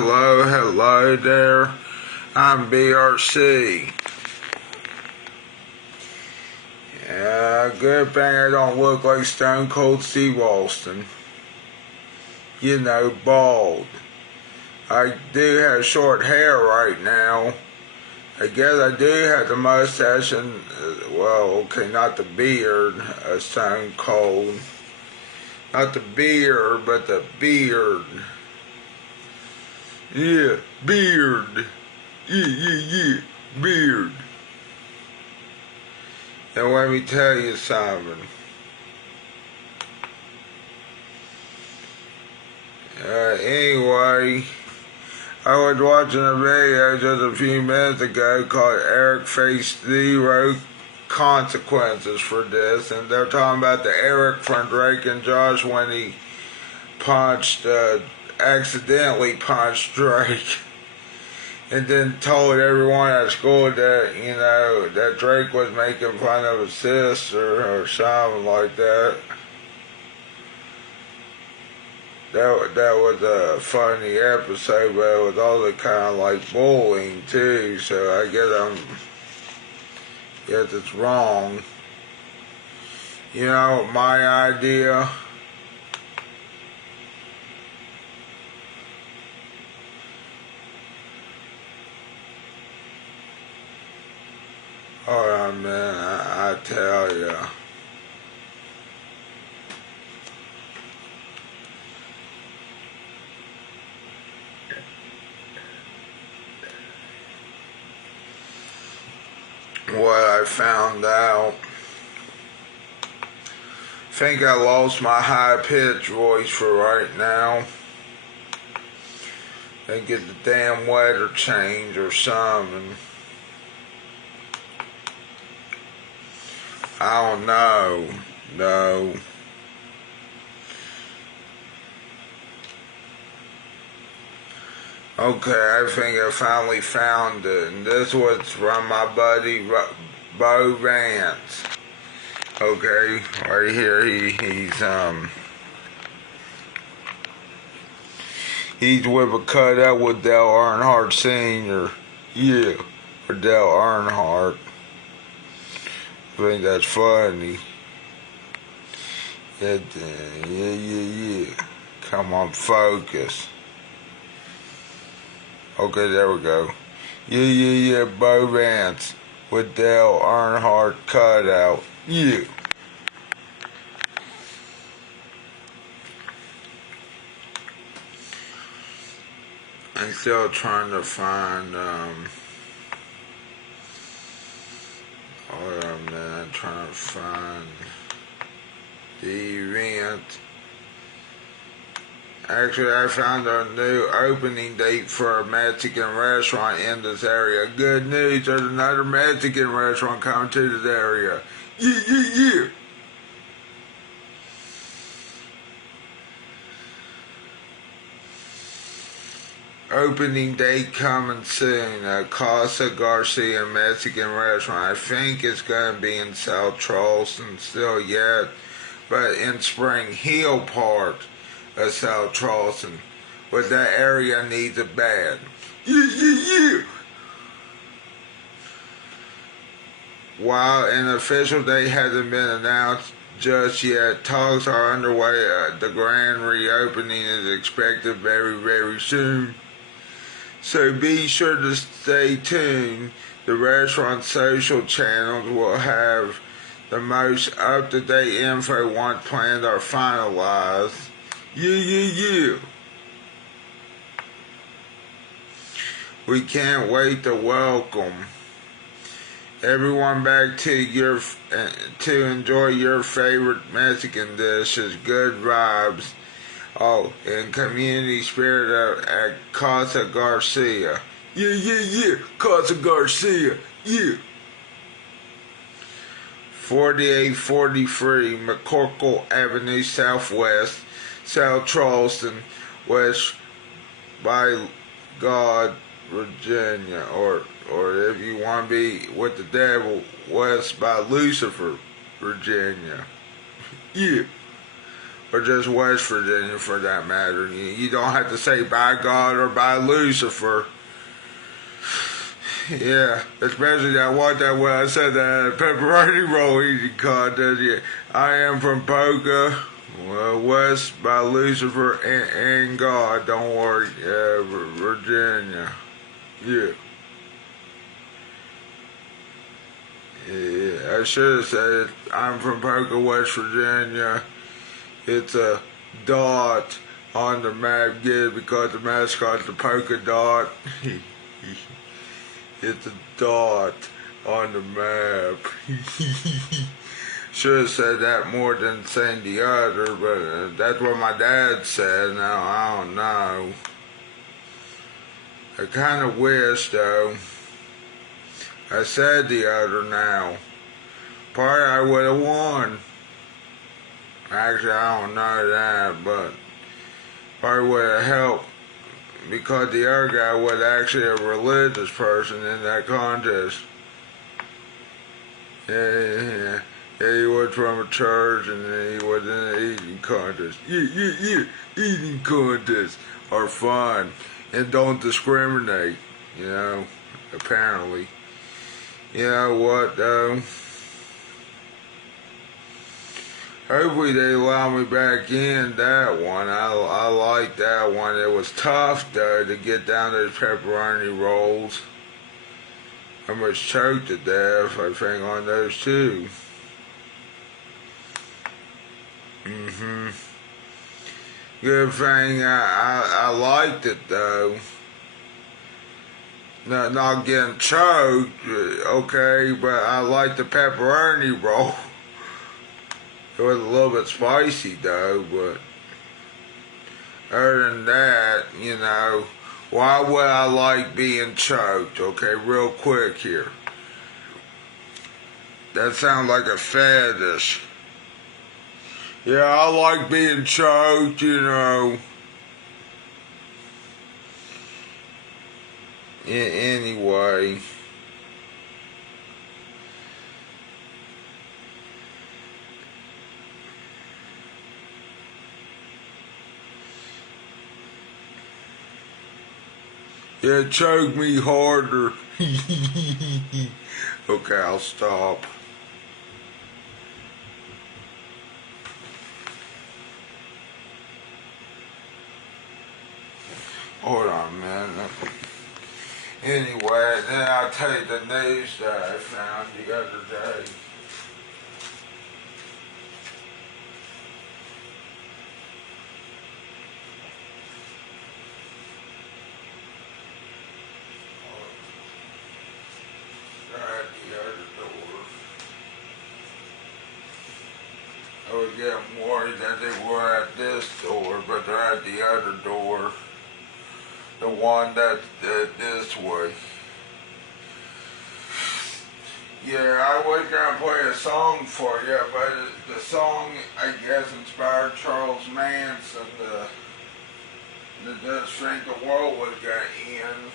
Hello there. I'm BRC. Yeah, good thing I don't look like Stone Cold Steve Austin. You know, bald. I do have short hair right now. I guess I do have the mustache and, well, okay, not the beard, Stone Cold. Not the beard, but the beard. Yeah, beard. Yeah, beard. Now let me tell you something. Anyway, I was watching a video just a few minutes ago called Eric Faced Zero Consequences for This, and they're talking about the Eric from Drake and Josh when he accidentally punched Drake, and then told everyone at school that, you know, that Drake was making fun of his sister or something like that. That was a funny episode, but it was also kind of like bullying too, so I guess it's wrong. You know, my idea. Hold on, man, I tell ya. What I found out. I think I lost my high-pitched voice for right now. They get the damn weather change or something. I don't know. No. Okay, I think I finally found it. And this was from my buddy Bo Vance. Okay, right here he's with a cutout with Dale Earnhardt Sr. Yeah, for Dale Earnhardt. I think that's funny. Yeah. Come on, focus. Okay, there we go. Yeah, Bo Vance with Dale Earnhardt cutout. Yeah. I'm still trying to find, hold on, man, I'm trying to find the event. Actually, I found a new opening date for a Mexican restaurant in this area. Good news, there's another Mexican restaurant coming to this area. Yeah. Opening date coming soon. Casa Garcia Mexican restaurant. I think it's going to be in South Charleston still yet, but in Spring Hill Park of South Charleston, but that area needs it bad. Yeah. While an official date hasn't been announced just yet, talks are underway. The grand reopening is expected very, very soon. So be sure to stay tuned. The restaurant's social channels will have the most up-to-date info once plans are finalized. Yeah. We can't wait to welcome everyone back to enjoy your favorite Mexican dishes, good vibes, and community spirit at Casa Garcia. Yeah, Casa Garcia, yeah. 4843 McCorkle Avenue Southwest, South Charleston, West by God, Virginia, or if you want to be with the devil, West by Lucifer, Virginia. Yeah. or just West Virginia for that matter. You don't have to say by God or by Lucifer. Yeah, especially that one that when I said that pepperoni roll eating contest. Yeah, I am from Boca, West by Lucifer and God. Don't worry, Virginia. Yeah. Yeah, I should have said I'm from Boca, West Virginia. It's a dot on the map, yeah, because the mascot's the polka dot. It's a dot on the map. Should have said that more than saying the other, but that's what my dad said. Now, I don't know. I kind of wish, though, I said the other now. Probably I would have won. Actually, I don't know that, but probably would have helped because the other guy was actually a religious person in that contest. Yeah, he was from a church and then he was in an eating contest. Yeah, eating contests are fun and don't discriminate, apparently. You know what, though? Hopefully they allow me back in that one. I like that one. It was tough, though, to get down those pepperoni rolls. I almost choked to death, I think, on those two. Good thing I liked it, though. Not getting choked, okay, but I liked the pepperoni roll. It was a little bit spicy, though, but other than that, why would I like being choked? Okay, real quick here. That sounds like a fetish. Yeah, I like being choked, Anyway. Yeah, choke me harder. Okay, I'll stop. Hold on a minute. Anyway, then I'll tell you the news that I found the other day. I was getting worried that they were at this door, but they're at the other door. The one that's this way. Yeah, I was gonna play a song for you, but the song, I guess, inspired Charles Manson to just think the world was gonna end,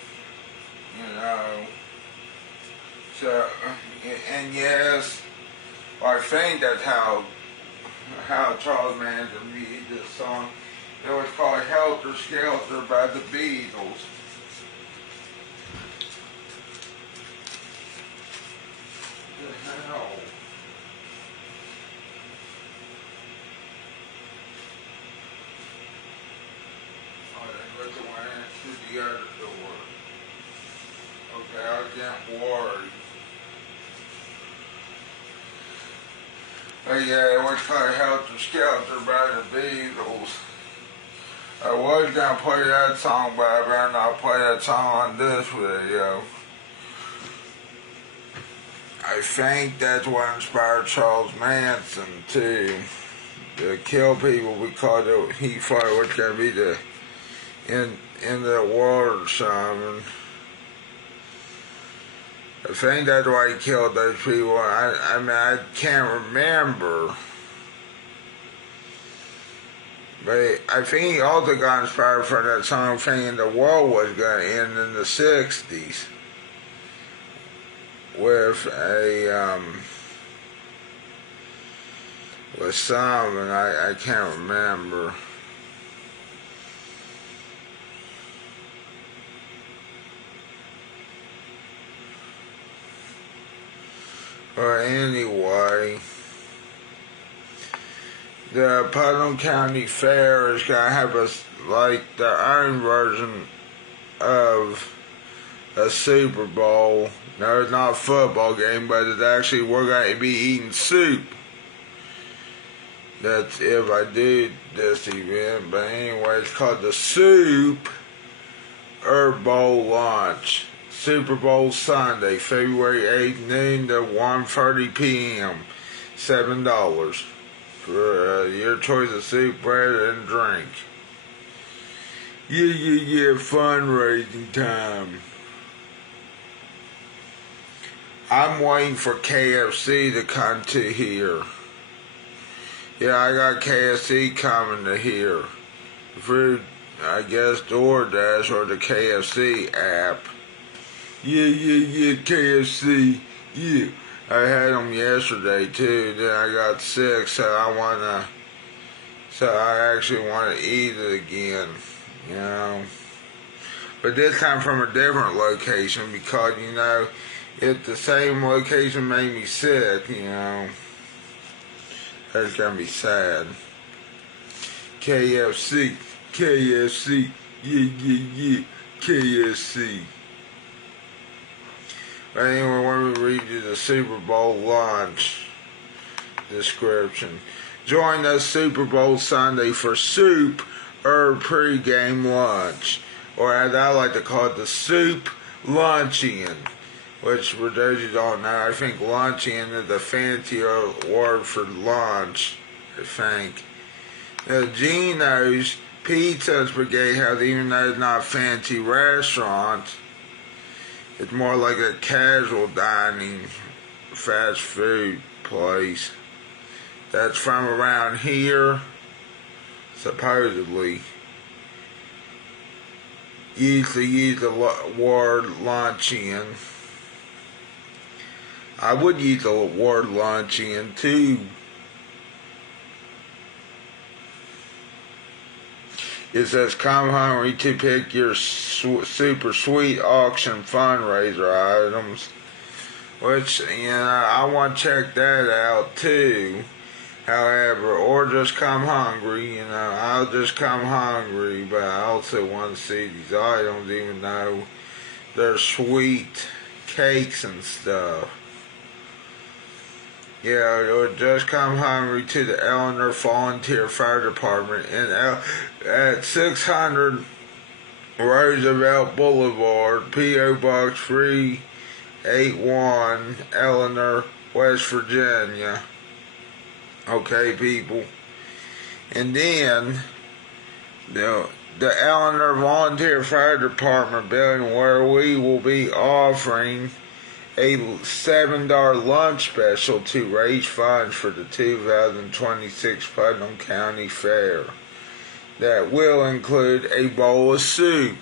So, and yes, I think that's how Charles Manson made this song. It was called Helter Skelter by the Beatles. The hell? Oh, then let's go into the other door. Okay, I was getting worried. But yeah, it was called Helter Skelter by the Beatles. I was gonna play that song, but I better not play that song on this video. I think that's what inspired Charles Manson to kill people because he thought it was gonna be the end of the world or something. I think that's why he killed those people. I mean, I can't remember. But I think he also got inspired from that song thinking the world was going to end in the 60s. With a with some, and I can't remember. But anyway, the Putnam County Fair is gonna have their own version of a Super Bowl. No, it's not a football game, but it's actually, we're going to be eating soup. That's if I do this event. But anyway, it's called the SOUP-ERBOWLLUNCH Lunch. Super Bowl Sunday, February 8th, noon to 1:30 p.m. $7 for your choice of soup, bread, and drink. Yeah, fundraising time. I'm waiting for KFC to come to here. Yeah, I got KFC coming to here. Through, I guess, DoorDash or the KFC app. Yeah, KFC. Yeah. I had them yesterday too, then I got sick, so I actually want to eat it again, you know. But this time from a different location, because, you know, if the same location made me sick, you know, that's gonna be sad. KFC, yeah, KFC. But anyway, let me read you the Super Bowl lunch description. Join us Super Bowl Sunday for soup or pre-game lunch, or as I like to call it, the soup luncheon. Which, for those who don't know, I think luncheon is a fancier word for lunch, I think. Gino's Pizza and Spaghetti House, even though it's not a fancy restaurant, it's more like a casual dining fast food place that's from around here, supposedly. Usually use the word luncheon. I would use the word luncheon too. It says, come hungry to pick your super sweet auction fundraiser items. Which, you know, I want to check that out too. However, or just come hungry, you know, I'll just come hungry, but I also want to see these items, even though they're sweet cakes and stuff. Yeah, or just come hungry to the Eleanor Volunteer Fire Department at 600 Roosevelt Boulevard, P.O. Box 381, Eleanor, West Virginia. Okay, people. And then the Eleanor Volunteer Fire Department building, where we will be offering a $7 lunch special to raise funds for the 2026 Putnam County Fair. That will include a bowl of soup.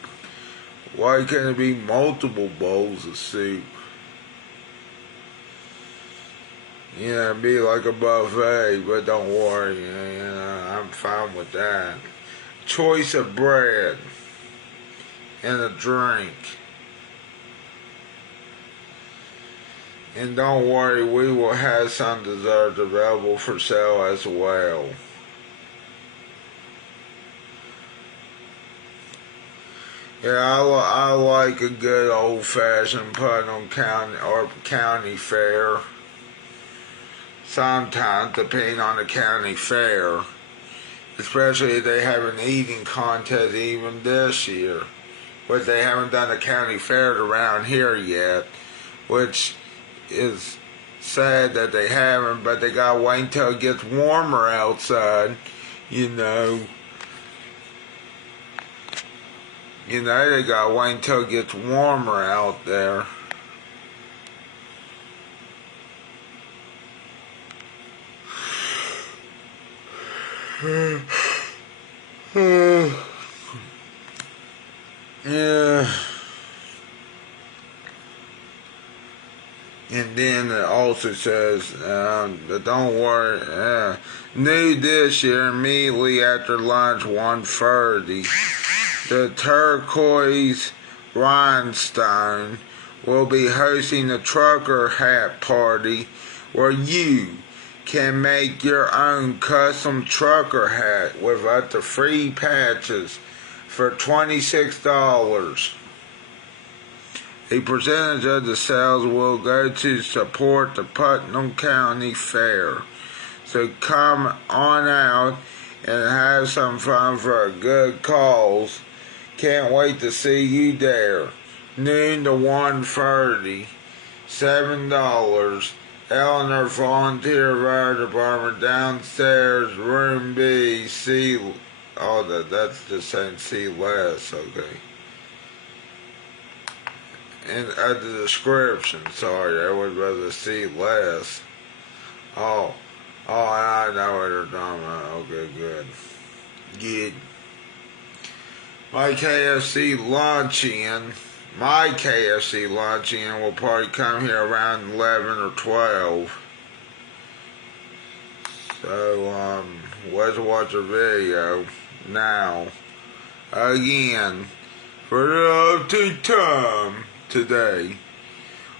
Why can't it be multiple bowls of soup? You know, be like a buffet, but don't worry, you know, I'm fine with that. Choice of bread and a drink. And don't worry, we will have some desserts available for sale as well. Yeah, I like a good old-fashioned Putnam County or county fair. Sometimes, depending on the county fair. Especially if they have an eating contest even this year. But they haven't done a county fair around here yet. Which is sad that they haven't, but they gotta wait until it gets warmer outside, you know. You know, they gotta wait until it gets warmer out there. Yeah. And then it also says, don't worry, new this year, immediately after lunch, 1:30, the Turquoise Rhinestone will be hosting a trucker hat party where you can make your own custom trucker hat with up to free patches for $26. A percentage of the sales will go to support the Putnam County Fair. So come on out and have some fun for a good cause. Can't wait to see you there. Noon to 1:30, $7. Eleanor Volunteer Fire Department, downstairs, room B, C. Oh, that's just saying C less, okay. And at the description, sorry, I would rather see less. Oh, I know what they're talking about. Okay, good. Good. My KFC lunch-in will probably come here around 11 or 12. So, let's watch a video now. Again, for the 10th time today,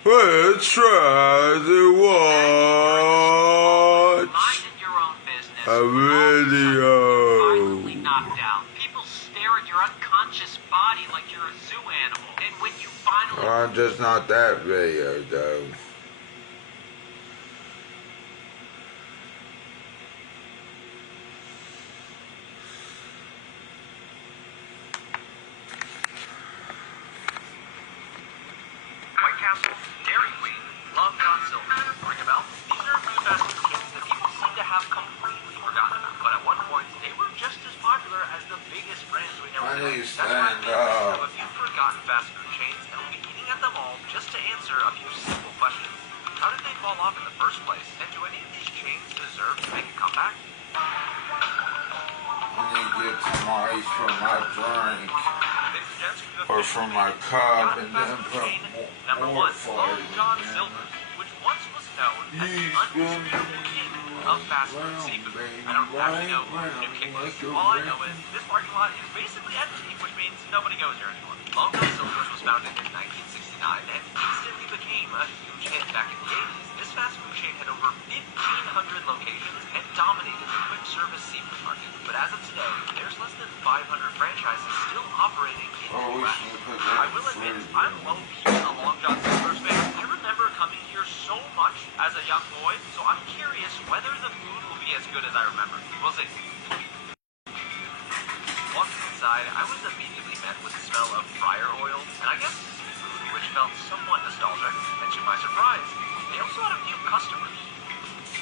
let's try to watch a video. People stare at your unconscious body like you're a zoo animal. And when you finally... Well, just not that video, though. Dairy Queen, Long John Silver. Ring a bell? These are food fast food chains that people seem to have completely forgotten about. But at one point, they were just as popular as the biggest brands we ever had. That's why I'm of a few forgotten fast food chains, and we'll be eating at them all just to answer a few simple questions. How did they fall off in the first place? And do any of these chains deserve to make a comeback? I need to get some ice for my drink. Or from my cup, and then put more Long John Silver, which once was known as the undisputable king of fast food seafood. I don't actually know who the new king is. All I know is this parking lot is basically empty, which means nobody goes here anymore. Long John Silver's was founded in 1969 and instantly became a huge hit back in the 80s. This fast food chain had over 1,500 locations and dominated the quick service seafood market. But as of today, there's less than 500 franchises still operating in the U.S. I will admit, I'm low-key a Long John Silver's fan. I remember coming here so much as a young boy, so I'm curious whether the food will be as good as I remember. We'll see. Walking inside, I was immediately met with the smell of fryer oil, and I guess seafood, which felt somewhat nostalgic, and to my surprise, they also had a few customers.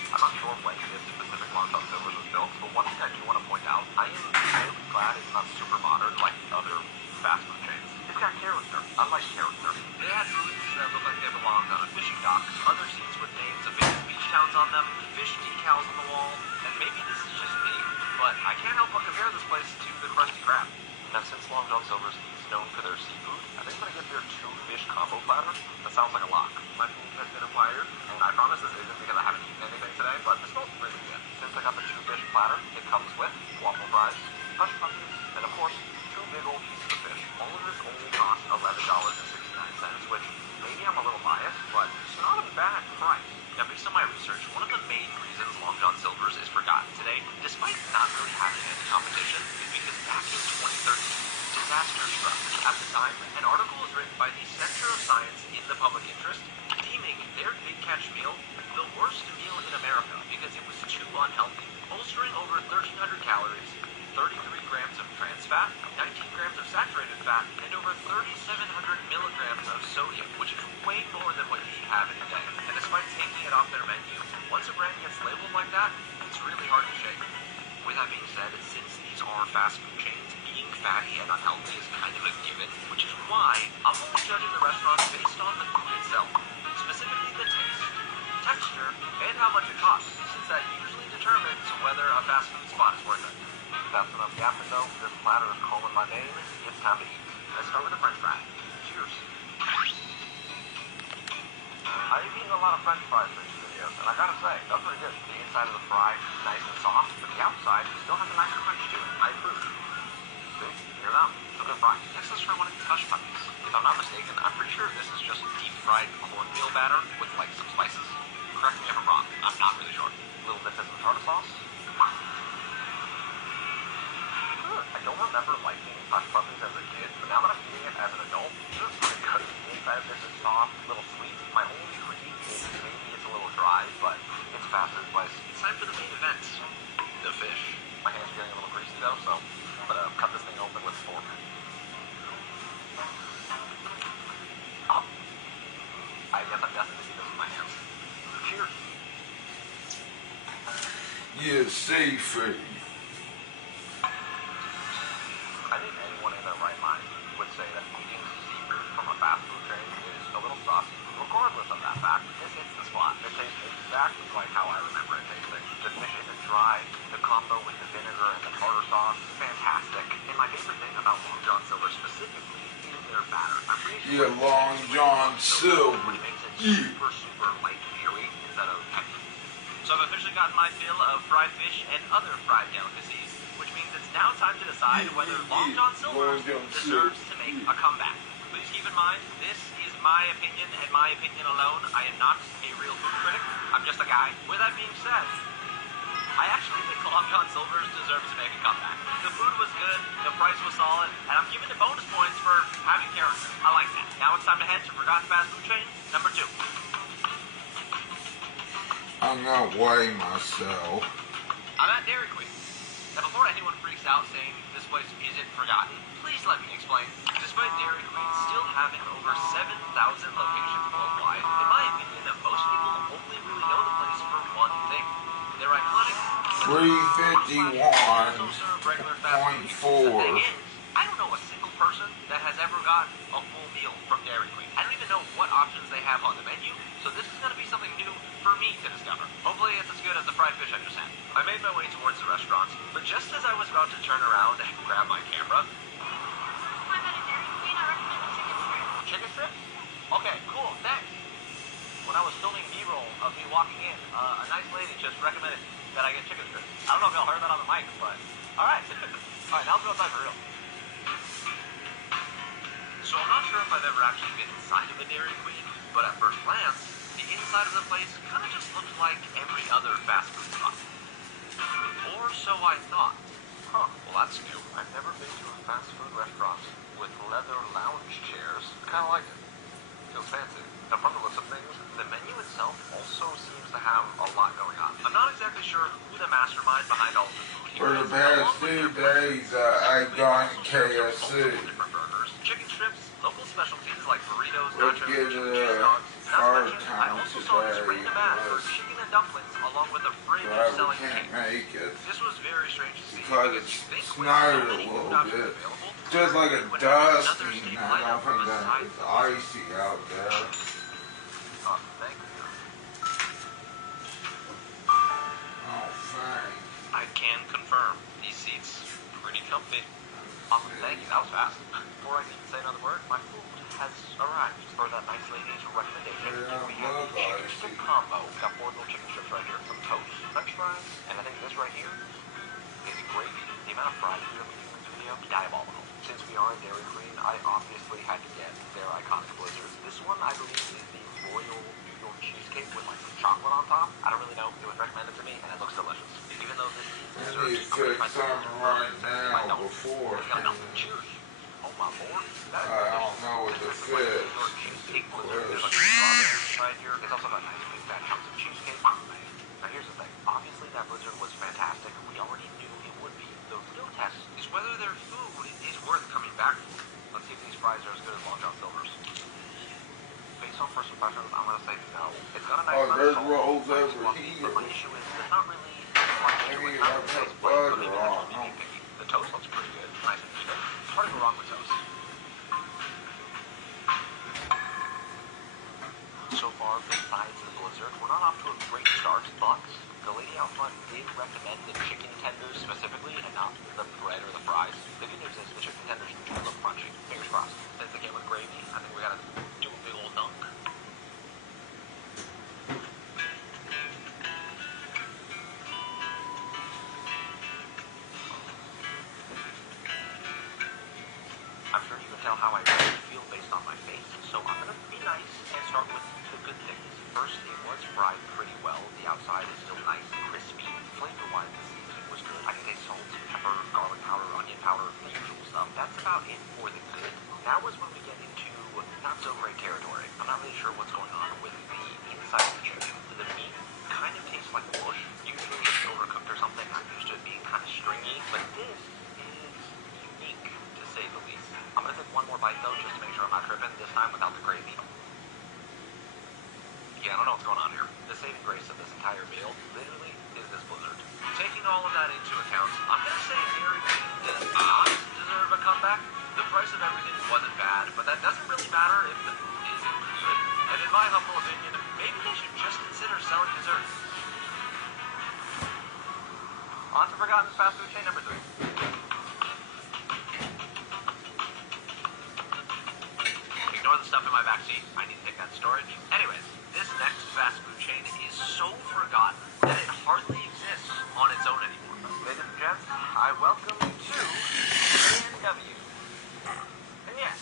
I'm not sure when this specific Long John Silver's was built, but one thing I do want to point out, I am really glad it's not super modern like other fast food chains. It's got character. I like character. They had booths that look like they belonged on a fishing dock, other seats with names of famous beach towns on them, fish decals on the wall, and maybe this is just me, but I can't help but compare this place to the Krusty Krab. Now, since Long John Silver's is known for their seafood, I think I'm going to get their 2-fish combo platter. That sounds like a lock. My food has been acquired, and I promise this isn't because I haven't eaten anything today, but it smells really good. Since I got the 2-fish platter, it comes with waffle fries, hush puppies, and of course, 2 big old pieces of fish. All of this only costs $11.69, which maybe I'm a little biased, but it's not a bad price. Now, based on my research, one of the main reasons Long John Silver's is forgotten today, despite not really having any competition, is because back in 2013, disaster struck. At the time, an article was written by the Center of Science in the Public Interest, deeming their Big Catch meal the worst meal in America because it was too unhealthy, bolstering over 1,300 calories, 33 grams of trans fat, 19 grams of saturated fat, and over 3,700 milligrams of sodium, which is way more than what you should have in a day. And despite taking it off their menu, once a brand gets labeled like that, it's really hard to shake. With that being said, since these are fast food chains, being fatty and unhealthy is kind of a given, which is why I'm only judging the restaurants based on the food itself, specifically the taste, texture, and how much it costs, since that usually determines whether a fast food spot is worth it. That's enough yapping though. This platter is calling my name. It's time to eat. Let's start with the french fry. Cheers. I've eaten a lot of french fries for these videos, and I gotta say, they're pretty good. The inside of the fry, nice and soft, but the outside still has a nice crunch to it. I approve. See? Hear that? It's a good fry. Next is for one of these hush puppies. If I'm not mistaken, I'm pretty sure this is just deep fried cornmeal batter with like some spices. Correct me if I'm wrong. I'm not really sure. Little bits of tartar sauce. I don't remember liking hush puppies as a kid, but now that I'm eating it as an adult, it's pretty good. The inside of this is soft, a little sweet. My only critique is maybe it's a little dry, but it's fast as slice. It's time for the main event, the fish. My hand's getting a little greasy though, so I'm gonna cut this thing open with a fork. Oh. I guess I'm destined to see this with my hands. Cheers. Yeah, seafood. I think anyone in their right mind would say that eating seafood from a fast food chain is a little sus. Regardless of that fact, this hits the spot. It tastes exactly like how I remember it tasting. The fish isn't dry, the combo with the vinegar and the tartar sauce is fantastic. And my favorite thing about Long John Silver specifically is their batter. I'm pretty sure Long John Silver. which makes it super, super light and airy instead of heavy. So I've officially gotten my fill of fried fish and other fried delicacies, which means it's now time to decide whether Long John Silver deserves to make a comeback. Please keep in mind, this is my opinion and my opinion alone. I am not a real food critic. I'm just a guy. With that being said, I actually think Long John Silver's deserves to make a comeback. The food was good, the price was solid, and I'm giving it bonus points for having character. I like that. Now it's time to head to Forgotten Fast Food Chain number 2. I'm gonna weigh myself. I'm at Dairy Queen. Now before anyone freaks out saying this place isn't forgotten, please let me explain. Despite Dairy Queen still having over 7,000 locations worldwide, in my opinion, most people only really know the place for one thing. Their iconic 351.4. The thing is, I don't know a single person that has ever gotten a full meal from Dairy Queen. I don't even know what options they have on the menu, so this is going to be something new for me to discover. Hopefully it's as good as the fried fish I just had. I made my way towards the restaurant, but just as I was about to turn around and grab my camera... I'm at a Dairy Queen. I recommend the chicken strips. Chicken strips? Okay, cool, thanks. When I was filming B-roll of me walking in, a nice lady just recommended that I get chicken strips. I don't know if y'all heard that on the mic, but... Alright. Alright, now let's go outside for real. So I'm not sure if I've ever actually been inside of a Dairy Queen, but at first glance, the inside of the place kind of just looks like every other fast food spot. Or so I thought. Huh, well that's new. I've never been to a fast food restaurant with leather lounge chairs. Kind of like it. Feels fancy. Now from the looks of things, the menu itself also seems to have a lot going on. I'm not exactly sure who the mastermind behind all of the food For here the is. past 2 days, I've gone KFC. Different burgers, chicken strips, local specialties like burritos, Let's nachos, get cheese dogs. Not to hard mention, I time also saw this today. random ad for chicken and dumplings along with a fridge Driver selling can't cake. make it This was very strange to see because because it's you think with snowed so a many food little options bit. available, Just like a you would have another dusting. steep I lineup don't think that besides it's icy out there. Oh, thank you. Oh, thanks. I can confirm these seats pretty comfy. Awesome, thank you. That was fast. Before I can even say another word, my food has arrived. For that nice lady's recommendation, Yeah, we have the chicken strip combo. We got 4 little chicken strips right here, some toast, french fries, and I think this right here is gravy. The amount of fries we are making in this video, diabolical. Since we are in Dairy Queen, I obviously had to get their iconic blizzard. This one, I believe, is the Royal New York cheesecake with like some chocolate on top. I don't really know. It was recommended to me, and it looks delicious. Even though this is I need to cook something right now before. Cheers. Oh my lord. I don't know what to fit. Cheesecake blizzard. There's like strawberries right here. It's also got nice big fat chunks of cheesecake. Now here's the thing. Obviously that blizzard was fantastic. We already knew it would be. The real test is whether their food is worth coming back for. Let's see if these fries are as good as Long John Silver's. Based on first impressions, I'm gonna say no. It's got a nice amount of there's salt. rolls It's over fluffy, here. but my issue is there's not really much to it. Maybe Not I really put nice plate, but butter maybe that's on just me being picky. The toast looks pretty good. Nice and even. It's hard to go wrong with toast. So far, besides the blizzard, we're not off to a great start, but the lady out front did recommend the chicken tenders specifically and not the bread or the fries. The good news is the chicken tenders do look crunchy. Fingers crossed. Since they came with gravy, I think we gotta do a big old dunk. focused on my face, so I'm gonna be nice and start with the good things. First, it was fried pretty well. The outside is still nice and crispy. Flavor-wise, the seasoning was good. I can taste salt, pepper, garlic powder, onion powder, the usual stuff. That's about it for the good. Now is when we get into not so great territory. I'm not really sure what's going on with the inside of the chicken. The meat kind of tastes like mush. Usually it's overcooked or something. I'm used to it being kind of stringy, but this is unique to say the least. I'm gonna take one more bite though, just to make sure I'm not tripping, this time without the gravy. Yeah, I don't know what's going on here. The saving grace of this entire meal literally is this blizzard. Taking all of that into account, I'm gonna say Dairy Queen does not deserve a comeback. The price of everything wasn't bad, but that doesn't really matter if the food isn't good. And in my humble opinion, maybe they should just consider selling desserts. On to forgotten fast food chain number 3. Ignore the stuff in my backseat. I need to take that in storage. Anyways, this next fast food chain is so forgotten that it hardly exists on its own anymore. Ladies and gents, I welcome you to A&W. And yes,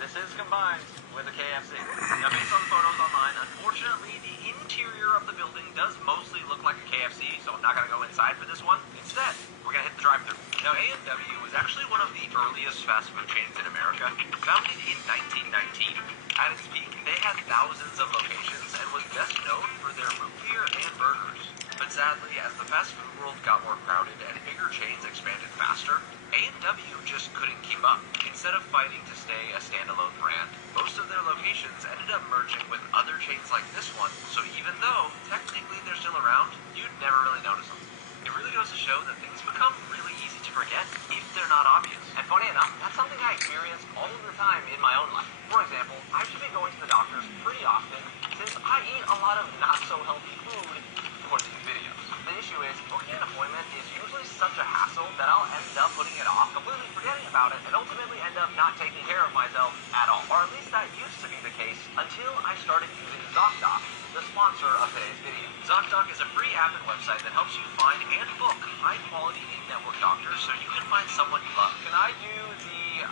this is combined with a KFC. Now, based on photos online, unfortunately, the interior of the building does mostly look like a KFC, so I'm not going to go inside for this one. Instead, we're going to hit the drive-thru. Now, A&W was actually one of the earliest fast food chains in America. Founded in 1919. At its peak, they had thousands of locations and was best known for their root beer and burgers. But sadly, as the fast food world got more crowded and bigger chains expanded faster, A&W just couldn't keep up. Instead of fighting to stay a standalone brand, most of their locations ended up merging with other chains like this one, so even though technically they're still around, you'd never really notice them. It really goes to show that things become really easy to forget if they're not obvious. And funny enough, that's something I experience all of the time in my own life. For example, I should be going to the doctors pretty often since I eat a lot of not-so-healthy food for these videos. The issue is, booking an appointment is usually such a hassle that I'll end up putting it off, completely forgetting about it, and ultimately end up not taking care of myself at all. Or at least that used to be the case until I started using ZocDoc, the sponsor of today's video. ZocDoc is a free app and website that helps you find and book high-quality in-network doctors so you can find someone you love. Can I do the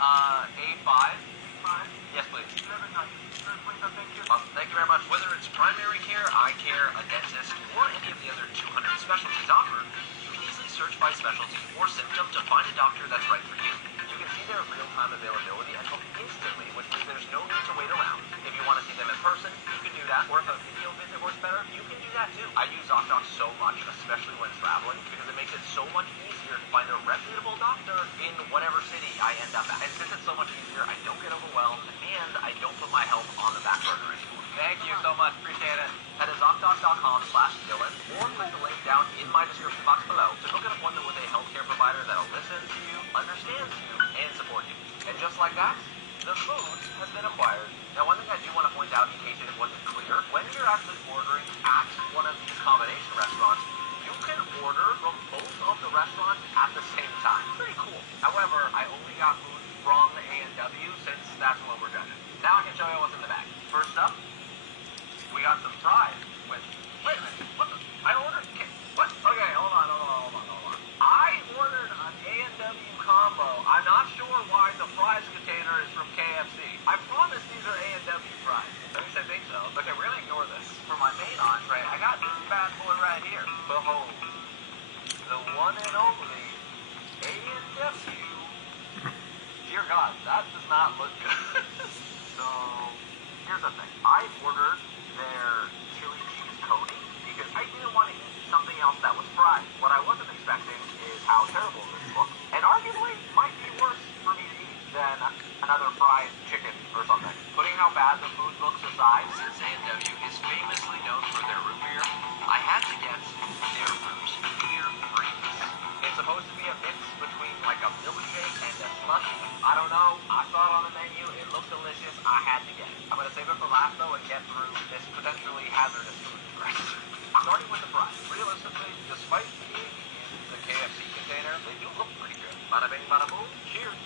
A5? Yes, please. Awesome. Thank you very much. Whether it's primary care, eye care, a dentist, or any of the other 200 specialties offered, you can easily search by specialty or symptom to find a doctor that's right for you. You can see their real-time availability and book instantly, which means there's no need to wait around. If you want to see them in person, you can do that, or if a video visit works better, you can do that too. I use ZocDoc so much, especially when traveling, because it makes it so much easier to find a reputable doctor in whatever city I end up at. And since it's so much easier, I don't get overwhelmed, and I don't put my health on the back burner anymore. Thank you so much. Appreciate it. Head to ZocDoc.com/Dylan, or click the link down in my description box below to book an appointment with a healthcare provider that'll listen to you, understands you, and support you. And just like that, the food has been acquired. Now, one thing I do want to point out in case it wasn't clear, when you're actually ordering at one of these combination restaurants, you can order from both of the restaurants at the same time. Pretty cool. However, I only got food from A&W since that's what we're done. Now I can show you what's in the bag. First up, we got some fries with... Wait a minute. What the... I ordered... What? Okay, hold on. I ordered an A&W combo. I'm not sure why the fries container is from KFC. I promise these are A&W fries. At least I think so. Okay, we're gonna ignore this. For my main entree, I got this bad boy right here. Behold, the one and only A&W. Dear God, that does not look good. So, here's the thing. I ordered their chili cheese Cody because I didn't want to eat something else that was fried. What I wasn't expecting is how terrible this looks. And arguably, might be worse for me to eat than another fried chicken or something. Putting how bad the food looks aside, since A&W is famously known for their root beer, I had to get their root beer freeze. It's supposed to be a mix between like a milkshake and a slushie. I don't know. I saw it on the menu. It looked delicious. I had to get it. I'm going to save it for last though and get through this potentially hazardous food first. Starting with the fries. Realistically, despite being in the KFC container, they do look pretty good. Bada bing, bada boom. Cheers.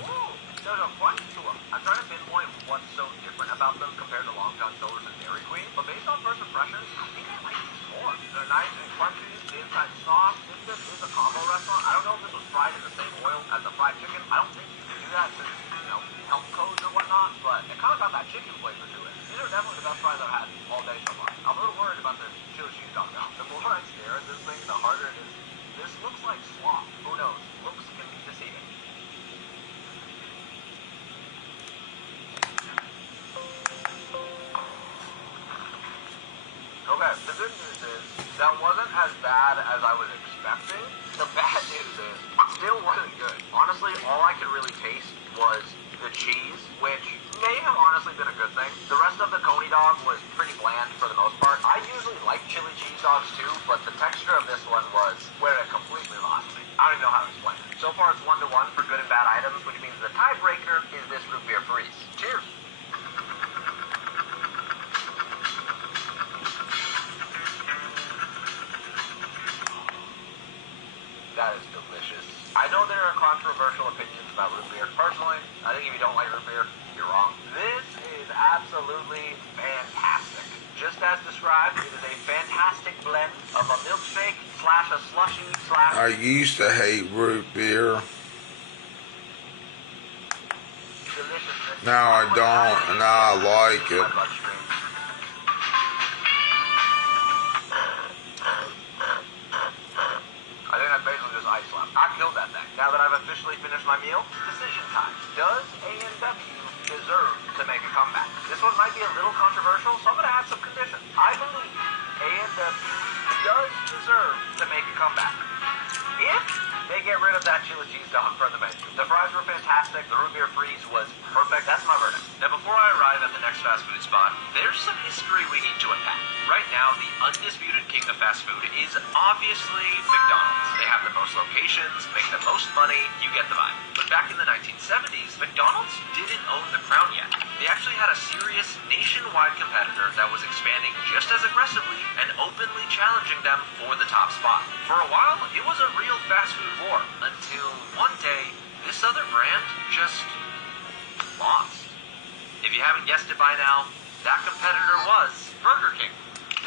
Ooh, there's a crunch to them. I'm trying to pinpoint what's so different about them compared to Long John Silver's and Dairy Queen, but based on first impressions, I think I like these more. They're nice and crunchy, the inside soft. If this is a combo restaurant, I don't know if this was fried in the same oil as the fried chicken. I don't think you can do that since, health codes or add chicken flavor to it. These are definitely the best fries I've had all day so far. I'm a little worried about the chili cheese dog now. The more I stare at this thing, the harder it is. This looks like slop. Who knows? Looks can be deceiving. Okay, the good news is that wasn't as bad as I was expecting. The bad news is it still wasn't good. Honestly, all I could really taste was the cheese, which may have honestly been a good thing. The rest of the coney dog was pretty bland for the most part. I usually like chili cheese dogs too, but the texture of this one was where it completely lost me. I don't even know how to explain it. So far it's 1-1 for good and bad items, which means the tiebreaker is this root beer freeze. Cheers! That is delicious. I know there are controversial opinions about root beer. Personally, I think if you don't like root beer, you're wrong. This is absolutely fantastic. Just as described, it is a fantastic blend of a milkshake slash a slushy slash... I used to hate root beer. deliciousness. Now I don't, and now I like it. I think that's basically just ice left. I killed that thing. Now that I've officially finished my meal, decision time. Does A&W deserve to make a comeback? This one might be a little controversial, so I'm going to add some conditions. I believe A&W does deserve to make a comeback. If they get rid of that chili cheese dog from the menu. The fries were fantastic. The root beer freeze was perfect. That's my verdict. Now, before I arrive at the next fast food spot, there's some history we need to unpack. Right now, the undisputed king of fast food is obviously McDonald's. They have the most locations, make the most money, you get the vibe. But back in the 1970s, McDonald's didn't own the crown yet. They actually had a serious nationwide competitor that was expanding just as aggressively and openly challenging them for the top spot. For a while, it was a real fast food war, until one day, this other brand just lost. If you haven't guessed it by now, that competitor was Burger King.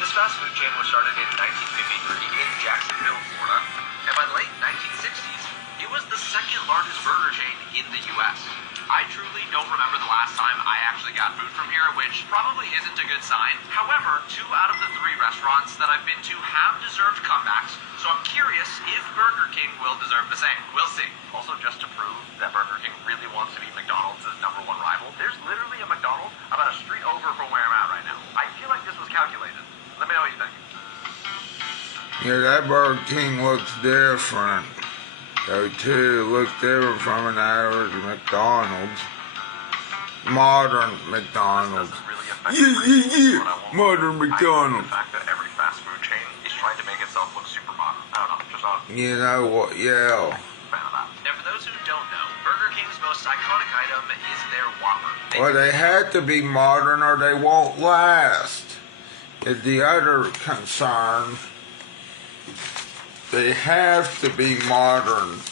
This fast food chain was started in 1953 in Jacksonville, Florida, and by the late 1960s, it was the second largest burger chain in the U.S. I truly don't remember the last time I actually got food from here, which probably isn't a good sign. However, 2 out of the 3 restaurants that I've been to have deserved comebacks, so I'm curious if Burger King will deserve the same. We'll see. Also, just to prove that Burger King really wants to be McDonald's' #1 rival, there's literally a McDonald's about a street over from where I'm at right now. I feel like this was calculated. Let me know what you think. Yeah, that Burger King looks different. Though too, looks different from an average McDonald's. Modern McDonald's. Really Modern McDonald's. The fact that every fast food chain is trying to make itself look super modern. I don't know, just not You know what? Yeah. a fan of that. Now, for those who don't know, Burger King's most iconic item is their Whopper. Well, they had to be modern or they won't last. Is the other concern. They have to be modern,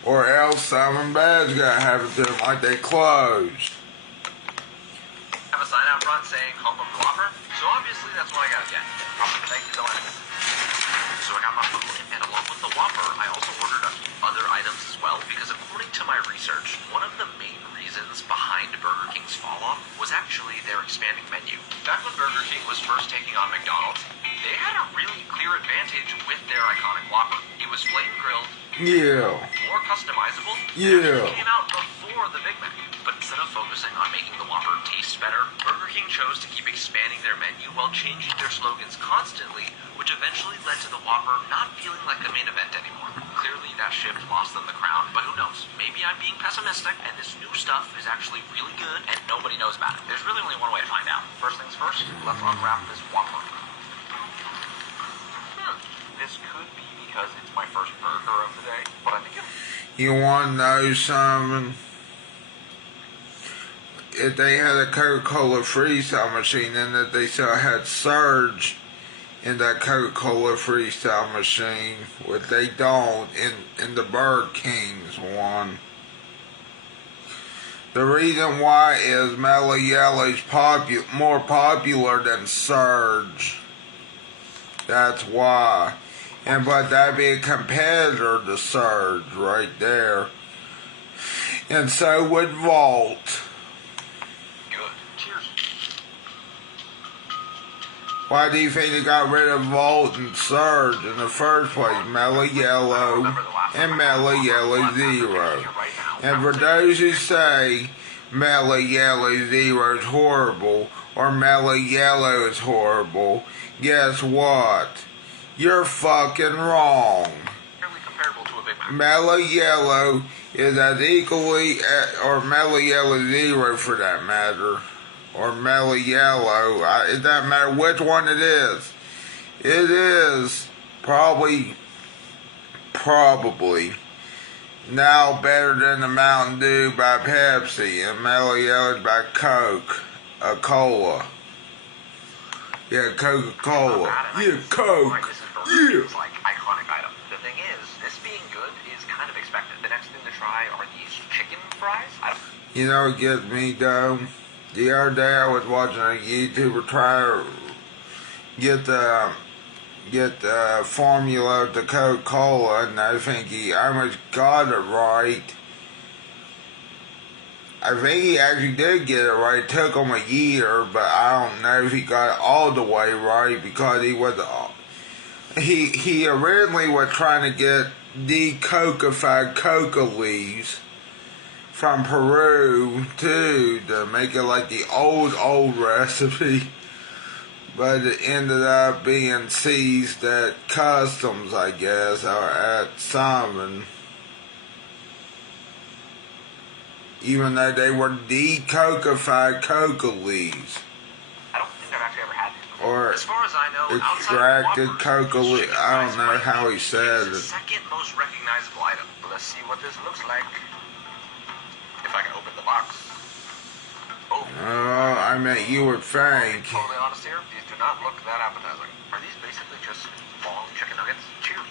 or else something bad's gonna happen to them, like they closed. Have a sign out front saying "Hump of the Whopper," so obviously that's what I gotta get. Thank you so much. So I got my food, and along with the Whopper, I also ordered a few other items as well, because according to my research, one of the main reasons behind Burger King's fall-off was actually their expanding menu. Back when Burger King was first taking on McDonald's, they had a really clear advantage with their iconic Whopper. It was flame grilled, Yeah. more customizable, Yeah. and it came out before the Big Mac. But instead of focusing on making the Whopper taste better, Burger King chose to keep expanding their menu while changing their slogans constantly, which eventually led to the Whopper not feeling like the main event anymore. Clearly that shift lost them the crown, but who knows? Maybe I'm being pessimistic, and this new stuff is actually really good, and nobody knows about it. There's really only one way to find out. First things first, let's unwrap this Whopper. This could be because it's my first burger of the day, but I think it's... You want to know something? If they had a Coca-Cola freestyle machine in it, they still had Surge in that Coca-Cola freestyle machine, which they don't in the Burger King's one. The reason why is Mellow Yellow's more popular than Surge. That's why. But that'd be a competitor to Surge right there. And so would Vault. Why do you think they got rid of Volt and Surge in the first place? Mellow Yellow and Mellow Yellow Zero. And for those who say Mellow Yellow Zero is horrible or Mellow Yellow is horrible, guess what? You're fucking wrong. Mellow Yellow is as equally, or Mellow Yellow Zero for that matter, or Mellow Yellow, it doesn't matter which one it is. It is probably now better than the Mountain Dew by Pepsi and Mellow Yellow by Coca-Cola. Yeah, Coca-Cola. Yeah, Coke. Yeah. Like iconic item. The thing is, this being good is kind of expected. The next thing to try are these chicken fries. You know what gets me though? The other day I was watching a YouTuber try to get the formula of the Coca-Cola, and I think he almost got it right. I think he actually did get it right. It took him a year, but I don't know if he got it all the way right because he originally was trying to get decocified coca leaves from Peru too to make it like the old recipe, but it ended up being seized at customs, I guess, or at some, even though they were decocified coca leaves. I don't think I've actually ever had these before. Or as far as I know, extracted coca leaf. I don't know how he said it. It's the second most recognizable item. Let's see what this looks like. If I can open the box. Oh. I meant you would think. Totally honest here, these do not look that appetizing. Are these basically just long chicken nuggets? Chewy.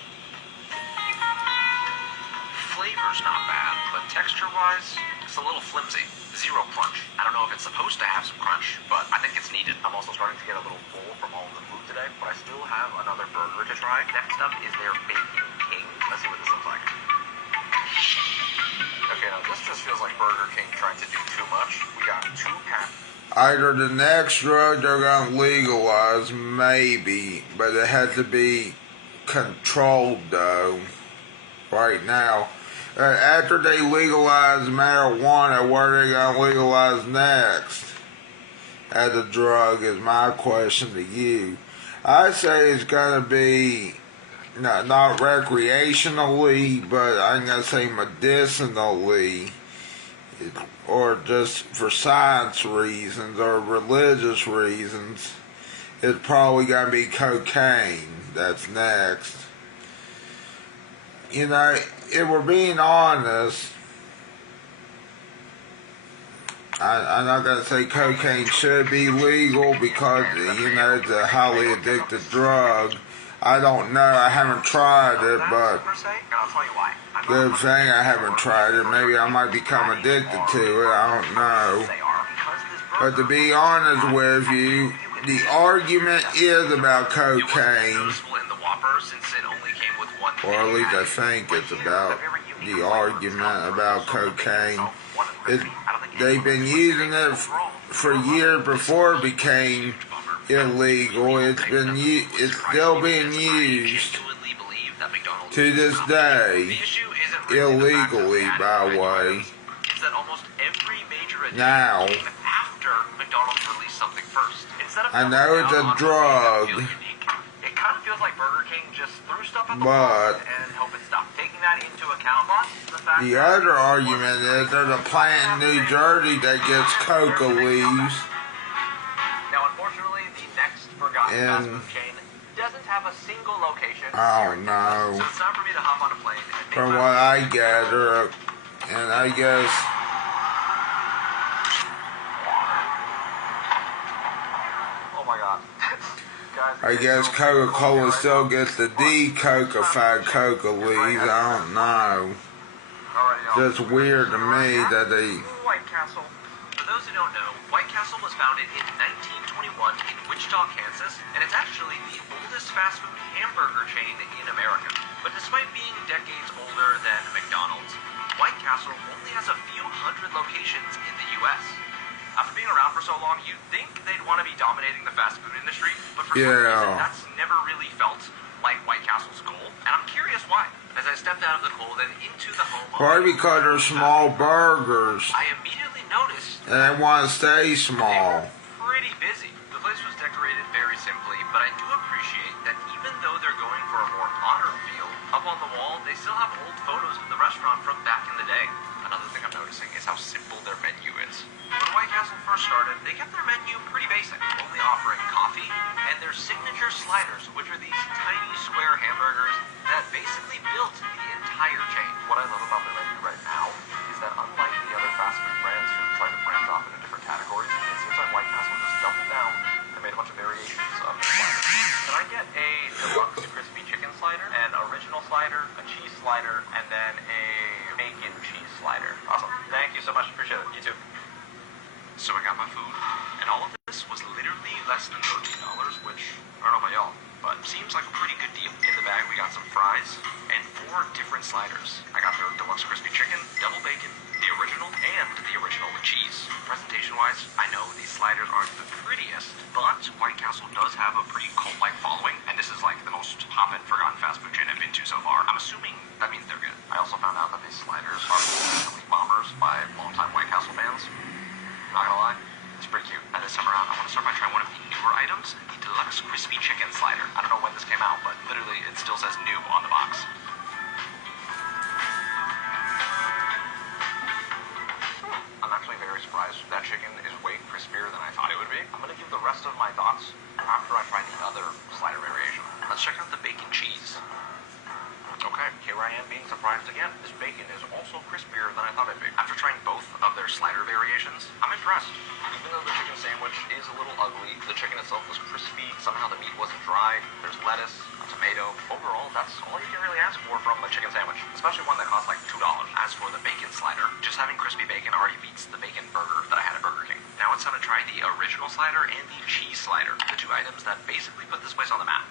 Flavor's not bad, but texture-wise, it's a little flimsy. Zero crunch. I don't know if it's supposed to have some crunch, but I think it's needed. I'm also starting to get a little full from all of the food today, but I still have another burger to try. Next up is their Bacon King. Let's see what this looks like. Okay, now this just feels like Burger King trying to do too much. We got 2 packs. Either the next drug they're going to legalize, maybe, but it has to be controlled though, right now. After they legalize marijuana, what are they going to legalize next as a drug is my question to you. I say it's going to be not recreationally, but I'm going to say medicinally, or just for science reasons or religious reasons. It's probably going to be cocaine that's next. You know, if we're being honest, I'm not going to say cocaine should be legal because, you know, it's a highly addictive drug. I don't know. I haven't tried it, but good thing I haven't tried it. Maybe I might become addicted to it. I don't know. But to be honest with you, the argument is about cocaine. Or at least I think it's about the argument about cocaine. They've been using it for years before it became illegal. It's still being used to this day, illegally, by the way. Now, I know it's a drug, it kind of feels like Burger King just threw stuff at the but wall and hope it stopped. Taking that into account, the other argument is there's a plant in New Jersey that gets coca leaves. Now, unfortunately, the next forgotten fast food chain doesn't have a single location. Oh no. So it's time for me to hop on a plane and make From what I gather, and I guess oh my god. I guess Coca-Cola still gets the decocified coca leaves. I don't know. Just weird to me that they. White Castle. For those who don't know, White Castle was founded in 1921 in Wichita, Kansas, and it's actually the oldest fast food hamburger chain in America. But despite being decades older than McDonald's, White Castle only has a few hundred locations in the U.S. After being around for so long, you'd think they'd want to be dominating the fast food industry, but for some Yeah. reason, that's never really felt like White Castle's goal, and I'm curious why. As I stepped out of the cold and into the home of Probably because they're small burgers I immediately noticed and they want to stay they small. were pretty busy. The place was decorated very simply, but I do appreciate that even though they're going for a more modern feel, up on the wall, they still have old photos of the restaurant from back in the day. Another thing I'm noticing is how simple their menu is. When White Castle first started, they kept their menu pretty basic, only offering coffee and their signature sliders, which are these tiny square hamburgers that basically built the entire chain. What I love about their menu right now is that unlike the other fast food brands who try to branch off into different categories, it seems like White Castle just doubled down and made a bunch of variations of their sliders. Can I get a deluxe crispy chicken slider, an original slider, a cheese slider, and then a bacon cheese slider? Awesome. Thank you so much. Appreciate it. You too. So I got my food, and all of this was literally less than $13, which, I don't know about y'all, but seems like a pretty good deal. In the bag, we got some fries and 4 different sliders. I got their deluxe crispy chicken, double bacon, the original, and the original with cheese. Presentation-wise, I know these sliders aren't the prettiest, but White Castle does have a pretty cult-like following, and this is like the most often forgotten fast food chain I've been to so far. I'm assuming that means they're good. I also found out that these sliders are elite bombers by longtime White Castle fans. Not gonna lie, it's pretty cute. And this time around, I want to start by trying one of the newer items, the deluxe crispy chicken slider. I don't know when this came out, but literally it still says new on the box. I'm actually very surprised. That chicken is way crispier than I thought it would be. I'm gonna give the rest of my thoughts after I try the other slider variation. Let's check out the bacon cheese. Okay, here I am being surprised again. This bacon is also crispier than I thought it'd be. After trying both of their slider variations, I'm impressed. Even though the chicken sandwich is a little ugly, the chicken itself was crispy, somehow the meat wasn't dry, there's lettuce, a tomato. Overall, that's all you can really ask for from a chicken sandwich, especially one that costs like $2. As for the bacon slider, just having crispy bacon already beats the bacon burger that I had at Burger King. Now it's time to try the original slider and the cheese slider, the 2 items that basically put this place on the map.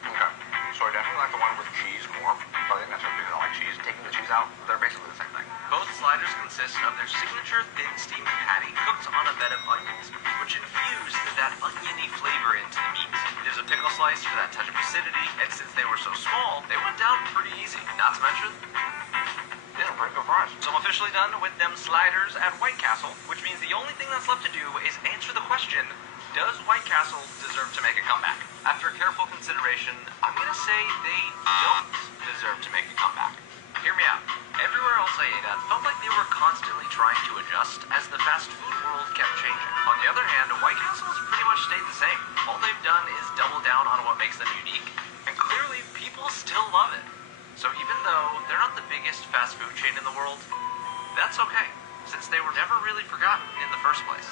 Okay, so I definitely like the one with cheese more, but I think that's because I don't like cheese. Taking the cheese out, they're basically the same thing. Both sliders consist of their signature thin steamed patty cooked on a bed of onions, which infuse that oniony flavor into the meat. There's a pickle slice for that touch of acidity, and since they were so small, they went down pretty easy. Not to mention, these are pretty good fries. So I'm officially done with them sliders at White Castle, which means the only thing that's left to do is answer the question, does White Castle deserve to make a comeback? After careful consideration, I'm gonna say they don't deserve to make a comeback. Hear me out. Everywhere else I ate at felt like they were constantly trying to adjust as the fast food world kept changing. On the other hand, White Castle's pretty much stayed the same. All they've done is double down on what makes them unique, and clearly people still love it. So even though they're not the biggest fast food chain in the world, that's okay, since they were never really forgotten in the first place.